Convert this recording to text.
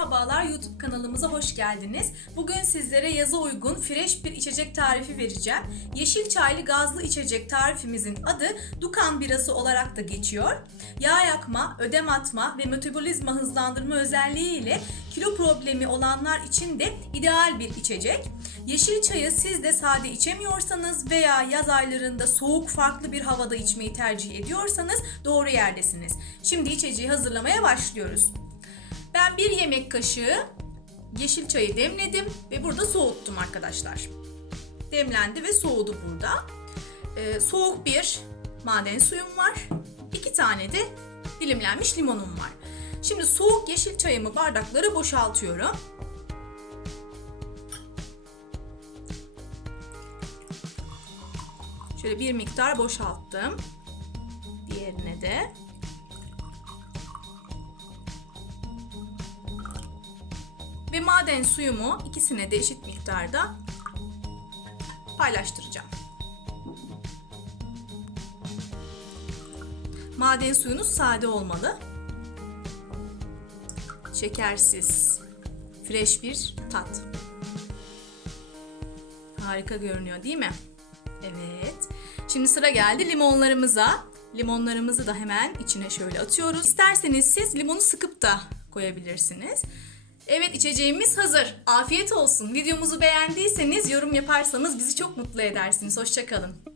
Merhabalar YouTube kanalımıza hoş geldiniz. Bugün sizlere yaza uygun fresh bir içecek tarifi vereceğim. Yeşil çaylı gazlı içecek tarifimizin adı Dukan birası olarak da geçiyor. Yağ yakma, ödem atma ve metabolizma hızlandırma özelliği ile kilo problemi olanlar için de ideal bir içecek. Yeşil çayı siz de sade içemiyorsanız veya yaz aylarında soğuk farklı bir havada içmeyi tercih ediyorsanız doğru yerdesiniz. Şimdi içeceği hazırlamaya başlıyoruz. Ben bir yemek kaşığı yeşil çayı demledim ve burada soğuttum arkadaşlar. Demlendi ve soğudu burada. Ee, soğuk bir maden suyum var. İki tane de dilimlenmiş limonum var. Şimdi soğuk yeşil çayımı bardaklara boşaltıyorum. Şöyle bir miktar boşalttım. Diğerine de. Ve maden suyumu ikisine de eşit miktarda paylaştıracağım. Maden suyunuz sade olmalı. Şekersiz, fresh bir tat. Harika görünüyor değil mi? Evet. Şimdi sıra geldi limonlarımıza. Limonlarımızı da hemen içine şöyle atıyoruz. İsterseniz siz limonu sıkıp da koyabilirsiniz. Evet içeceğimiz hazır. Afiyet olsun. Videomuzu beğendiyseniz yorum yaparsanız bizi çok mutlu edersiniz. Hoşçakalın.